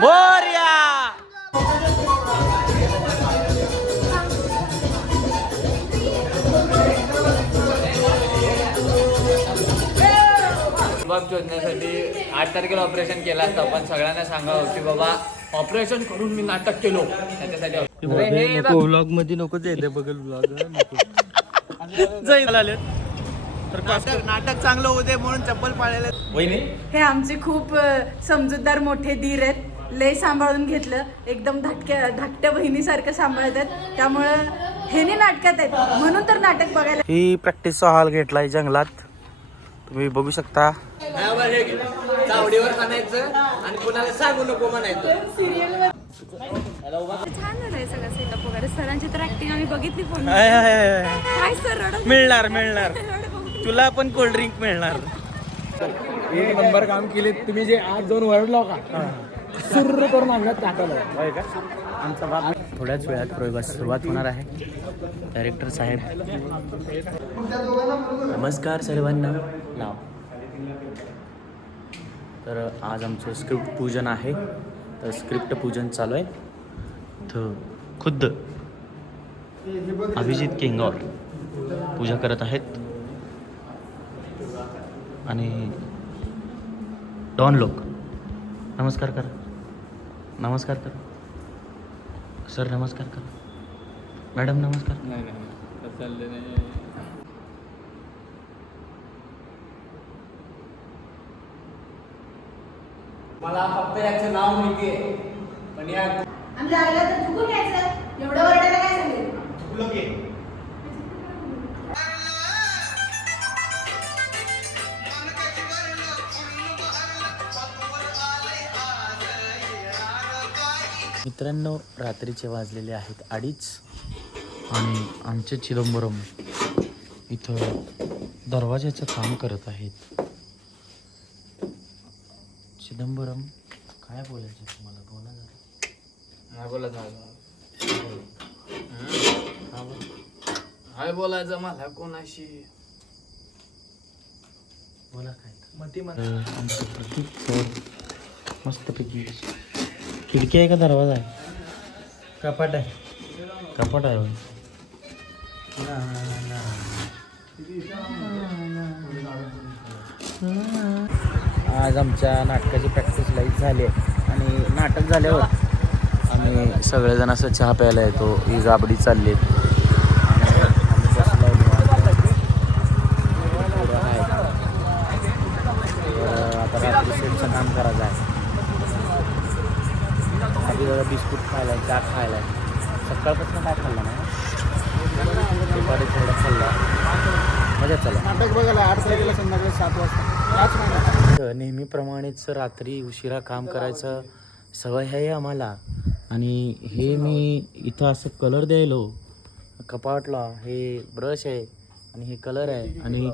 मोरया. शोधण्यासाठी 8 तारखेला ऑपरेशन केलं असतं, पण सगळ्यांना सांगावं की बाबा ऑपरेशन करून मी नाटक केलो त्याच्यासाठी. व्लॉग मध्ये नको जायचं बघल व्लॉग नाटक चांगलं होते म्हणून चप्पल पाळलेलं. हे आमचे खूप समजूतदार मोठे धीर आहेत. लय सांभाळून घेतलं, एकदम धाकट्या बहिणीसारखं सांभाळतात. त्यामुळं हेने नाटकात आहेत म्हणून तर नाटक बघायला. ही प्रॅक्टिसचा हॉल घेतलाय जंगलात, तुम्ही बघू शकता. चावडीवर खाणायचं आणि कुणाला सांगू नको म्हणायचं. छान झालंय सगळं सेटअप वगैरे. सरांची तर ऍक्टिंग आम्ही बघितली फोन. काय सर रडत मिळणार तुला पण कोल्ड ड्रिंक मिळणार. एक नंबर काम केले तुम्ही. जे आज जाऊन वरडलो का सुर करून अंगात टाकलं का. आमचा बाप थोड्याच वेळात प्रयोगास सुरुवात होणार आहे. डायरेक्टर साहेब नमस्कार सर्वांना. नाव तर आज आमचं स्क्रिप्ट पूजन आहे. तर स्क्रिप्ट पूजन चालू आहे. तर खुद्द अभिजित केंगार पूजा करत आहेत आणि डॉन लोक नमस्कार करा. नमस्कार करा सर. नमस्कार करा मॅडम. नमस्कार. मला फक्त याचं नाव माहितीये, पण या आमच्या आईला तर चुकून घ्यायचं. एवढं वरडायला काय झालं? मित्रांनो, रात्रीचे वाजलेले आहेत 2:30 आणि आमचे चिदंबरम इथं दरवाजाचं काम करत आहेत. चिदंबरम काय बोलायचं तुम्हाला? बोला जरा. नाही बोलायचं. काय बोलायचं मला कोणाशी? बोला काय. आमचं प्रतीक सर मस्तपैकी. खिडकी आहे का दरवाजा आहे? कपाट आहे. कपाट आहे. आज आमच्या नाटकाची प्रॅक्टिस लाईट झाली आहे आणि नाटक झाल्यावर आम्ही सगळेजण असं चहा प्यायला येतो. ही गाबडी चालली. आता रात्री सेटचं काम करायचं आहे. आधी जरा बिस्कुट खायला आहे, चहा खायला आहे. सकाळपासून काय खाल्लं नाही. दुपारी थोडं खाल्लं. मजा चला. नाटक बघायला 8 तारखेला संध्याकाळी 7 वाजता. नेहमीप्रमाणेच रात्री उशिरा काम करायचं सवय आहे आम्हाला. आणि हे मी इथं असं कलर द्यायलो कपाटला. हे ब्रश आहे आणि हे कलर आहे आणि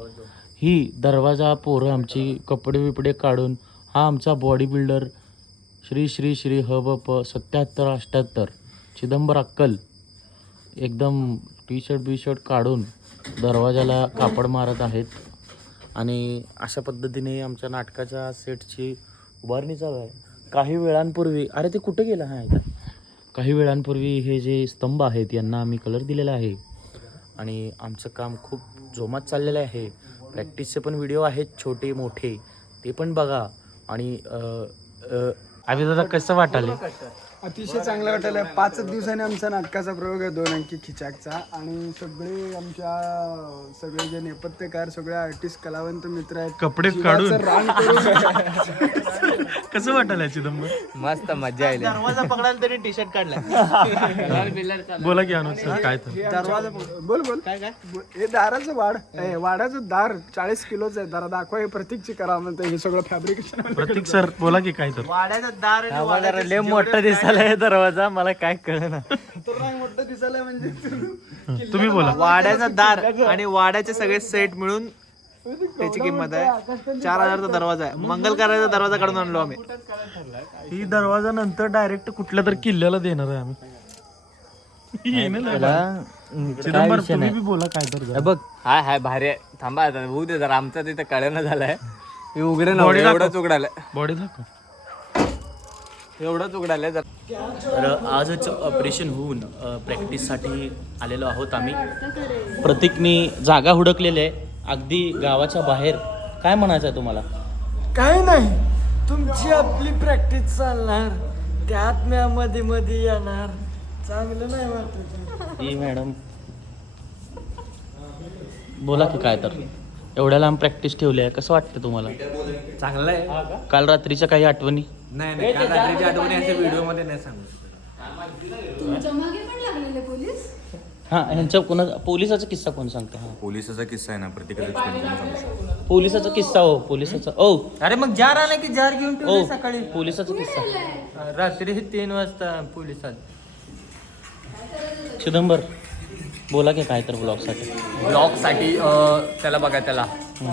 ही दरवाजा पोरं आमची कपडे बिपडे काढून. हा आमचा body builder Shri Shri Shri HBP 77-78 Chidambar अक्कल एकदम टी शर्ट काढून दरवाजाला कापड मारत आहेत. आणि अशा पद्धतीने आमच्या नाटकाच्या सेटची उभारणी चालू आहे. काही वेळांपूर्वी अरे ते कुठे गेलं? हा इथं. काही वेळांपूर्वी हे जे स्तंभ आहेत यांना आम्ही कलर दिलेला आहे आणि आमचं काम खूप जोमात चाललेलं आहे. प्रॅक्टिसचे पण व्हिडिओ आहेत छोटे मोठे, ते पण बघा. आणि दादा कसं वाटाले? अतिशय चांगलं वाटायला. 5 दिवसांनी आमचा नाटकाचा प्रयोग आहे 2 अंकी खिचाकचा. आणि सगळे जे नेपथ्यकार, सगळे आर्टिस्ट, कलावंत मित्र आहेत. कपडे काढून रान करून कसं वाटायला चिदंबर? मस्त मजा आली. दरवाजा पकडायला तरी टी शर्ट काढला. बोला की अनुज सर काय तर. दरवाजा बोल काय हे दाराचं वाडाचं दार 40 किलोचं आहे. दारा दाखवा. हे प्रतीकची करा म्हणते. हे सगळं फॅब्रिकेशन. प्रतीक सर बोला की काय तर. वाड्याचं दार लय मोठा दिसायला दरवाजा, मला काय कळेना. मोठं दिसायला म्हणजे तुम्ही बोला. वाड्याचा दार आणि वाड्याचे सगळे सेट मिळून त्याची किंमत आहे 4000चा दरवाजा आहे. मंगल कार्याचा दरवाजा काढून आणलो आम्ही. ही दरवाजा नंतर डायरेक्ट कुठल्या तरी किल्ल्याला देणार आहे आम्ही. चिदंबर तुम्ही बी बोला काय तर. बघ हाय भारी आहे. थांबा आता होऊ दे जरा. आमचा तिथं कळणं झालंय. उघडे एवढंच उघडायला. बॉडी दाखव. एवढंच उघडायला तर आजच ऑपरेशन होऊन प्रॅक्टिससाठी आलेलो आहोत आम्ही. प्रतीकनी जागा हुडकलेली आहे अगदी गावाच्या बाहेर. काय म्हणायचं आहे तुम्हाला? काय नाही, तुमची आपली प्रॅक्टिस चालणार, त्यात मी मध्ये मध्ये येणार, चांगलं नाही वाटत. ही मॅडम बोला की काय तर एवढ्या लांब प्रॅक्टिस ठेवली आहे, कसं वाटतं तुम्हाला? चांगलं आहे. काल रात्रीच्या काही आठवणी? नाही काल रात्रीची आठवणी अशा व्हिडिओ मध्ये नाही सांगू शकत. तुमच्या मागे पण लागलेले पोलीस? हां, ह्यांच्या कोणा पोलिसाचा किस्सा कोण सांगतो? हां, पोलिसाचा किस्सा आहे ना, प्रत्येकाचा पोलिसाचा किस्सा. हो, पोलिसाचा. ओ अरे मग जार आला की जार घेऊन ओ ठेवले सकाळी. पोलिसाचा किस्सा. रात्री 3 वाजता पोलिसात. चिदंबर बोला की काय तर ब्लॉगसाठी. ब्लॉगसाठी त्याला बघा, त्याला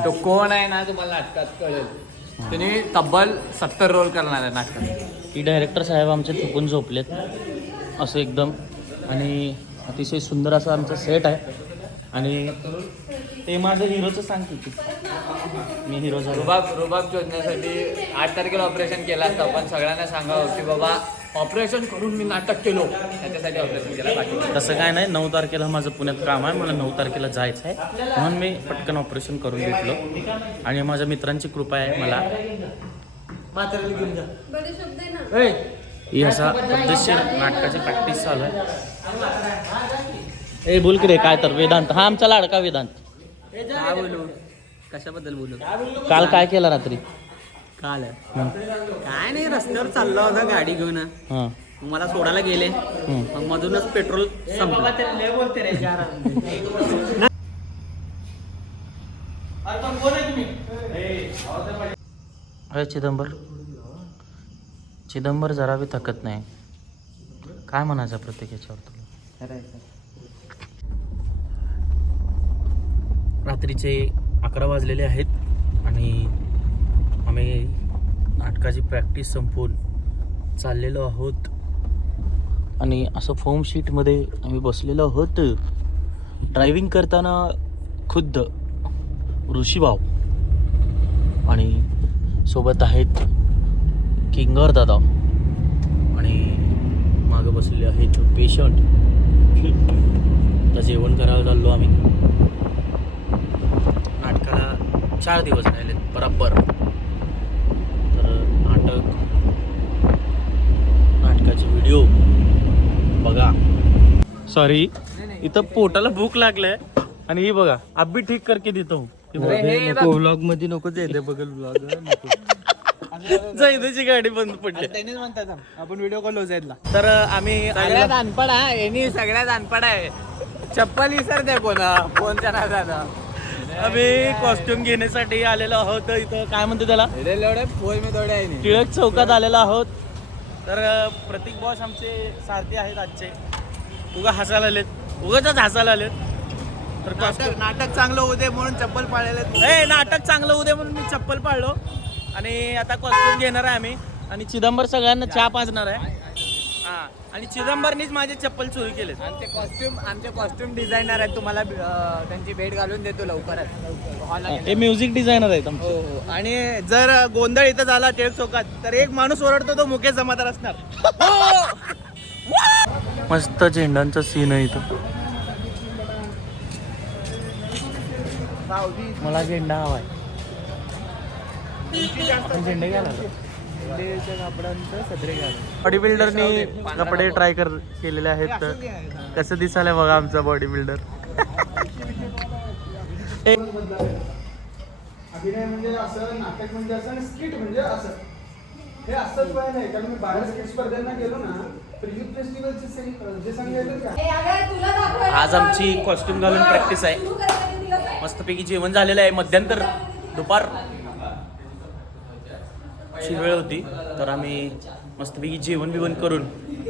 तो कोण आहे ना तुम्हाला नाटकात कळेल. त्याने तब्बल 70 रोल करणार आहे नाटकात. की डायरेक्टर साहेब आमचे थकून झोपलेत असं एकदम. आणि अतिशय सुंदर असं आमचं सेट आहे. आणि ते माझं हिरोचं सांगते की मी हिरो झालो. रुबाब शोधण्यासाठी 8 तारखेला ऑपरेशन केलं असतं, पण सगळ्यांना सांगावं की बाबा ऑपरेशन करून मी नाटक केलो, त्याच्यासाठी ऑपरेशन केलं. बाकी तसं काय नाही. 9 तारखेला माझं पुण्यात काम आहे, मला 9 तारखेला जायचं आहे, म्हणून मी पटकन ऑपरेशन करून घेतलो. आणि माझ्या मित्रांची कृपा आहे मला. म्हाताऱ्याला घेऊन जा. बडे शब्द आहे ना. ही असा पद्धतशीर नाटकाची प्रॅक्टिस चालू आहे. ए बोल की रे काय तर. वेदांत, हा आमचा लाडका वेदांत. काय बोलू, कशाबद्दल बोलू? काल काय केलं रात्री? काल काय नाही, रस्त्यावर चालला होता गाडी घेऊन, हां मला सोडायला गेले, मग मधूनच पेट्रोल संपलं. अरे चिदंबर जरा बी थकत नाही. काय म्हणायचं प्रत्येक याच्यावर तुला? रात्रीचे 11 वाजलेले आहेत आणि आम्ही नाटकाची प्रॅक्टिस संपवून चाललेलो आहोत. आणि असं फोम शीटमध्ये आम्ही बसलेलो आहोत. ड्रायव्हिंग करताना खुद्द ऋषीभाऊ आणि सोबत आहेत किंगर दादा आणि मागं बसलेले आहेत पेशंट. आता जेवण करायला चाललो आम्ही. नाटकाला 4 दिवस राहिलेत बराबर. तर नाटकाचे व्हिडिओ बघा. सॉरी, इथं पोटाला भूक लागलंय आणि ही बघा अब्बी ठीक करके देतो हूं. ब्लॉग मध्ये नको जायचं, बघल ब्लॉग नको. जैदाची गाडी बंद पडली. त्यांनीच म्हणतात आपण व्हिडिओ कॉल जायला. तर आम्ही सगळ्यात अनपड आहे, यांनी सगळ्यात अनपड आहे. चप्पल विसरते कोणत्या नादानं. आम्ही कॉस्ट्युम घेण्यासाठी आलेलो आहोत. इथं काय म्हणते त्याला, टिळक चौकात आलेलो आहोत. तर प्रतीक बॉस आमचे सारथी आहेत आजचे. उगा हसायला आलेत, उगाच हसायला आलेत. तर नाटक चांगलं होते म्हणून चप्पल पाळलेलं. नाटक चांगलं होते म्हणून मी चप्पल पाळलो. आणि आता कॉस्ट्युम घेणार आहे आम्ही. आणि चिदंबर सगळ्यांना चहा पाजणार आहे. हां, आणि चिदंबरनीच माझे चप्पल चोरी केले. आमचे कॉस्ट्युम डिझायनर आहेत, तुम्हाला त्यांची भेट घालून देतो लवकरच. हे म्युझिक डिझायनर आहेत आमचे. हो. आणि जर गोंधळ इथं झाला टिळक चौकात तर एक माणूस ओरडतो, तो मुकेश जमादार असणार. मस्त झेंडांचा सीन आहे इथं. मला झेंडा हवाय. झेंडे घ्यायला बॉडी बिल्डरनी कपडे ट्राय केलेले आहेत. कसं दिसायला बघा आमचा बॉडी बिल्डर. अभिनय म्हणजे असं, नाटक म्हणजे असं, आणि स्किट म्हणजे असं. हे असंच वय नाही, कारण मी बाहेर स्किट स्पर्धांना गेलो ना, तर युथ फेस्टिवलचे जे संघ येतात का, आज आमची कॉस्ट्युम घालून प्रॅक्टिस आहे. मस्तपैकी जेवण झालेलं आहे. मध्यंतर दुपार ची वेळ होती, तर आम्ही मस्तपैकी जेवण बिवण करून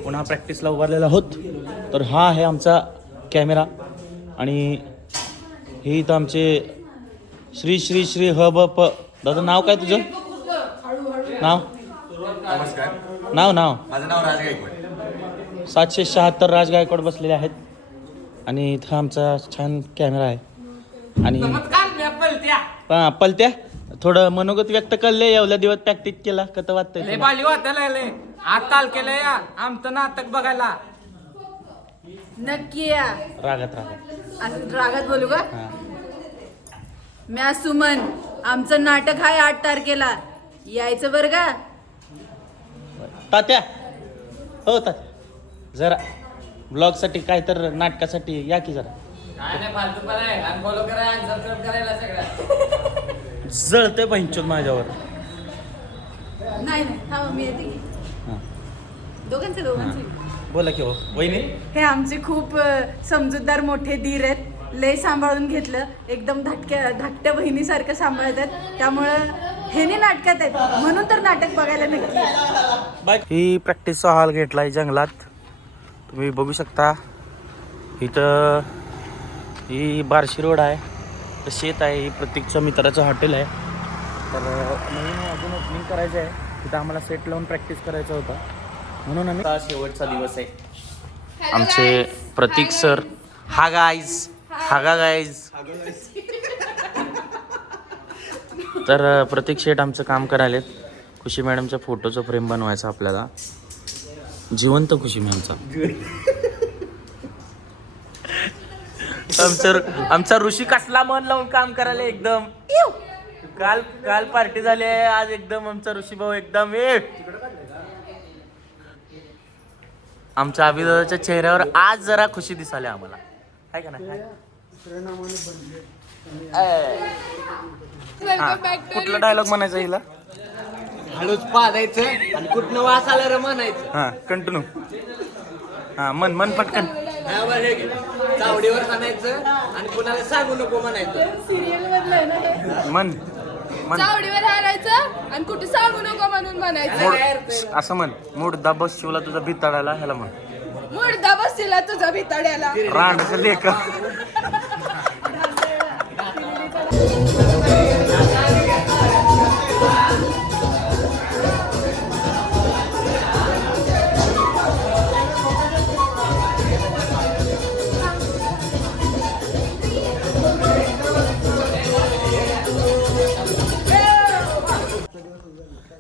पुन्हा प्रॅक्टिसला उभारलेला आहोत. तर हा आहे आमचा कॅमेरा. आणि हे इथं आमचे श्री श्री श्री ह ब प. दादा नाव काय तुझं? नाव नमस्कार, नाव माझं नाव राज गायकवाड. 776 राज गायकवाड बसलेले आहेत. आणि इथं आमचा छान कॅमेरा आहे. आणि पलत्या थोडं मनोगत व्यक्त करले एवढ्या दिवस प्रॅक्टिस केला कसं वाटतंय तुला? बाली वाटायला लागले आज ताल केलं या आमचं नाटक बघायला. नक्की या. रागात रागात असं रागात बोलू का? हा. म्या सुमन, आमचं नाटक आहे 8 तारखेला, यायचं बरं का? तात्या हो तात्या जरा ब्लॉग साठी काय तर नाटकासाठी या की जरा. काय नाही फालतूपणा आहे. अनफॉलो करा आणि सबस्क्राईब करायला सगळ्या. जळते पंचोत माझ्यावर. नाही नाही थांबा मी येते की. हा. दोघांचे बोला की हो वहिनी. हे आमचे खूप समजूतदार मोठे धीर आहेत. लय सांभाळून घेतलं, एकदम धाकट्या बहिणीसारखं सांभाळतात. त्यामुळं हेनी नाटकात आहेत म्हणून तर नाटक बघायला नक्की या. ही प्रॅक्टिसचा हॉल घेतलाय जंगलात. तुम्ही बघू शकता इथं ही बार्शी रोड आहे, तर शेत आहे, ही प्रतीकच्या मित्राचं हॉटेल आहे. तर नवीन अजून ओपनिंग करायचं आहे तिथं. आम्हाला सेट लावून प्रॅक्टिस करायचा होता म्हणून आम्ही. शेवटचा दिवस आहे. आमचे प्रतीक सर. हा गाईज. तर प्रतीक शेठ आमचं काम करायलेत. खुशी मॅडमच्या फोटोचं फ्रेम बनवायचं आपल्याला. जिवंत खुशी मॅमचा. आमचा ऋषी कसला मन लावून काम करायला एकदम. काल पार्टी झाली आहे, आज एकदम आमचा ऋषी भाऊ एकदम आमच्या अभिदादाच्या चेहऱ्यावर आज जरा खुशी दिसाली आम्हाला, आहे का नाही? कुठला डायलॉग म्हणायचा हिला? हळूच पाजायचं आणि कुठनं वास आला रे म्हणायचं. हा कंटिन्यू. हा मन पटकन. चावडीवर म्हणायचं आणि कुणाला सांगू नको म्हणायचं. मन चावडीवर हारायचं आणि कुठे सांगू नको म्हणून म्हणायचं. असं म्हण. मुडदा बस शिवला तुझा भिताडाला, ह्याला म्हण. मुडदा बसला तुझा भिताड्याला. रांडचं लेका.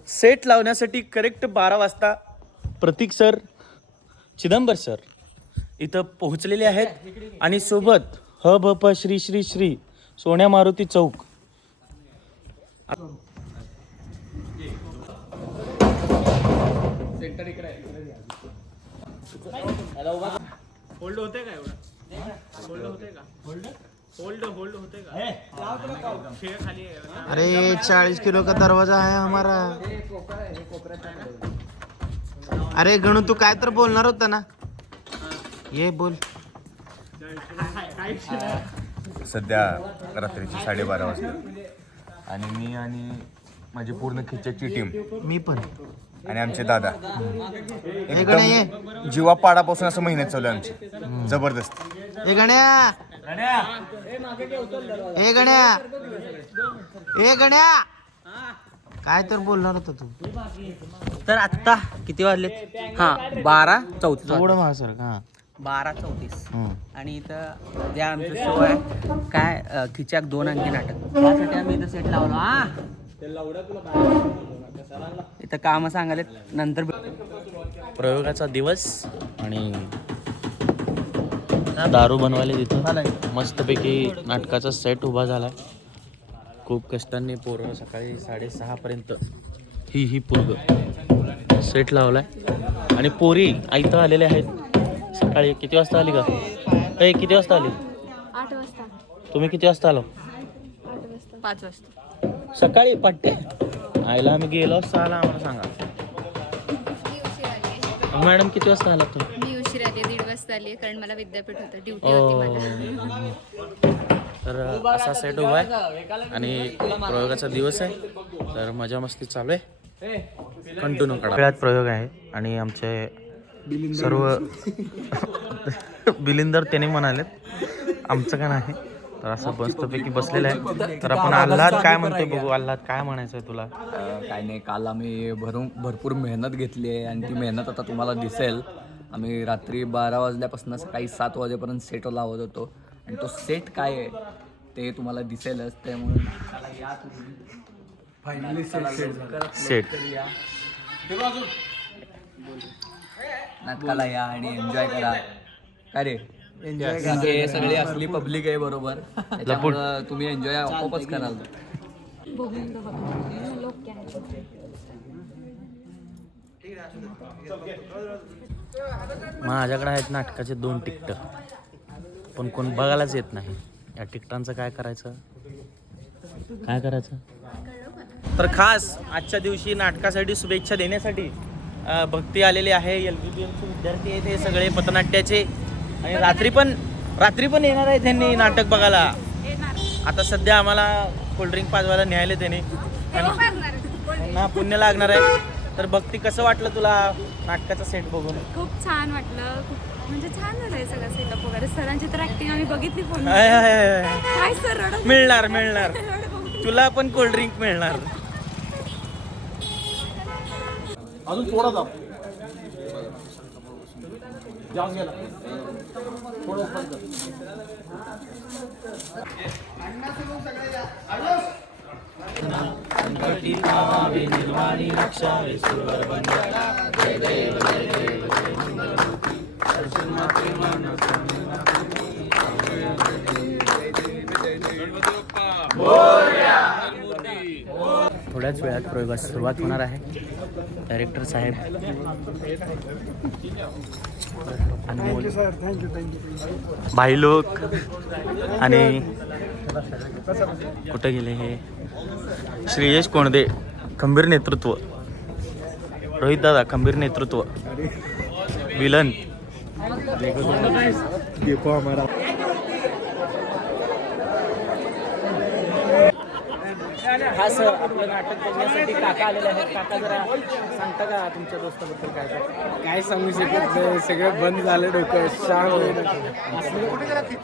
सेट लावण्यासाठी करेक्ट 12 वाजता प्रतीक सर, चिदंबर सर इथं पोहोचलेले आहेत आणि सोबत ह भ प श्री श्री श्री सोन्या मारुती चौक. होल्ड होते का एवढं? होल्ड होते का? होल्ड होते का? खेळ खाली आहे. अरे 40 किलो का दरवाजा है हमारा. अरे गणू तू काय तर बोलणार होता ना, ये बोल. सध्या रात्रीची 12:30 वाजता आणि मी आणि माझी पूर्ण खिच्च्याची टीम, मी पण आणि आमचे दादा एकदम जीवा पाडापासून असं महिन्यात चालू आहे आमची जबरदस्त. ए गण्या, ए गण्या, ए गण्या, काय तर बोलणार होता तू. तर आत्ता किती वाजले? हा 12:34 थोडं महासर. हा 12:34 आणि इथं जे आमचं शो आहे काय खिचाक 2 अंकी नाटक, त्यासाठी आम्ही इथं सेट लावलो. हा इथं कामं सांगायला नंतर. प्रयोगाचा दिवस आणि दारू बनवायला तिथं मस्तपैकी नाटकाचा सेट उभा झाला. खूप कष्टांनी पोरं सकाळी 6:30 पर्यंत ही पोरग सेट लावलाय आणि पोरी इथं आलेले आहेत. सकाळी किती वाजता आली का? किती वाजता आली? 8 वाजता. तुम्ही किती वाजता आलो? 5 वाजता. सकाळी पट्टे आईला आम्ही गेलो 6ला. आम्हाला सांगा मॅडम किती वाजता आला तुम्ही? मी उशीर आली, 1:30 वाजता आली कारण मला विद्यापीठ होतं, ड्युटी होती मला. तर असा सेट उभा आहे आणि प्रयोगाचा दिवस आहे, तर मजा मस्ती चालू आहे. कंटिन्यू करा. वेळात प्रयोग आहे आणि आमचे सर्व बिलिंदर त्याने म्हणालेत, आमचं का नाही. तर असं मस्तपैकी बसलेलं आहे. तर आपण आल्हाद काय म्हणतोय बघू. आल्हाद काय म्हणायचं आहे तुला? काय नाही, काल आम्ही भरपूर मेहनत घेतली आहे आणि ती मेहनत आता तुम्हाला दिसेल. आम्ही रात्री 12 वाजल्यापासून सकाळी 7 वाजेपर्यंत सेट लावत होतो आणि तो सेट काय आहे ते तुम्हाला दिसेलच. त्यामुळे फायनली सेट नाटकाला या आणि एन्जॉय करा. काय रे एन्जॉय सगळी असली पब्लिक आहे बरोबर, त्याच्यामुळं तुम्ही एन्जॉय आपोआपच कराल. माझ्याकडे आहेत नाटकाचे 2 तिकीट, पण कोण बघायलाच येत नाही. या तिकिटांचं काय करायचं? तर खास आजच्या दिवशी नाटकासाठी शुभेच्छा देण्यासाठी भक्ती आलेली आहे. LBBMचे विद्यार्थी आहेत हे सगळे पथनाट्याचे, आणि रात्री पण येणार आहे त्यांनी नाटक बघायला. आता सध्या आम्हाला कोल्ड्रिंक पाजवायला न्यायला त्यांनी, ना पुण्य लागणार आहे. तर भक्ती, कसं वाटलं तुला नाटकाचा सेट बघून? खूप छान वाटलं. खूप म्हणजे छान झालंय सगळं सेटअप वगैरे. सरांची तर ऍक्टिंग आम्ही बघितली फोन. काय सर रडत मिळणार तुला पण कोल्ड्रिंक मिळणार. अजून थोडा दाब जास्त गेला थोडं उपर कर. थोड्याच वेळात प्रयोगास सुरुवात होणार आहे. डायरेक्टर साहेब अनमोल, भाई लोक आणि कुठे गेले हे श्रेयश कोणदे, खंबीर नेतृत्व, रोहित दादा खंबीर नेतृत्व, विलन खास आपलं नाटक बघण्यासाठी काका आलेले आहेत. काका जरा सांगता का तुमच्या दोस्ताबद्दल काय सांगू शकत नाही. सगळं बंद झालं, डोकं शांत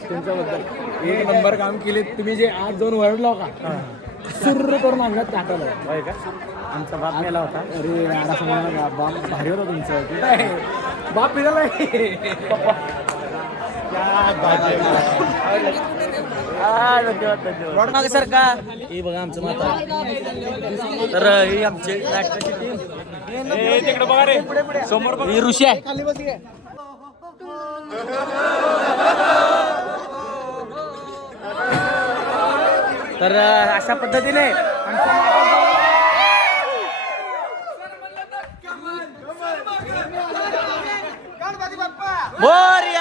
तुमच्याबद्दल. एक नंबर काम केले तुम्ही. जे आज जाऊन वरडलो का सुर्र करून अंगात टाकलं होय का? आमचा बाप मेला होता. अरे असं म्हणा का, बाप भारी होता तुमचं. बाप फिरायला धन्यवाद सर का. हे बघा आमचं माता. तर ही आमची नाटकाची टीम. तिकडे बघा रे समोर ही ऋषी आहे. तर अशा पद्धतीने मोरया.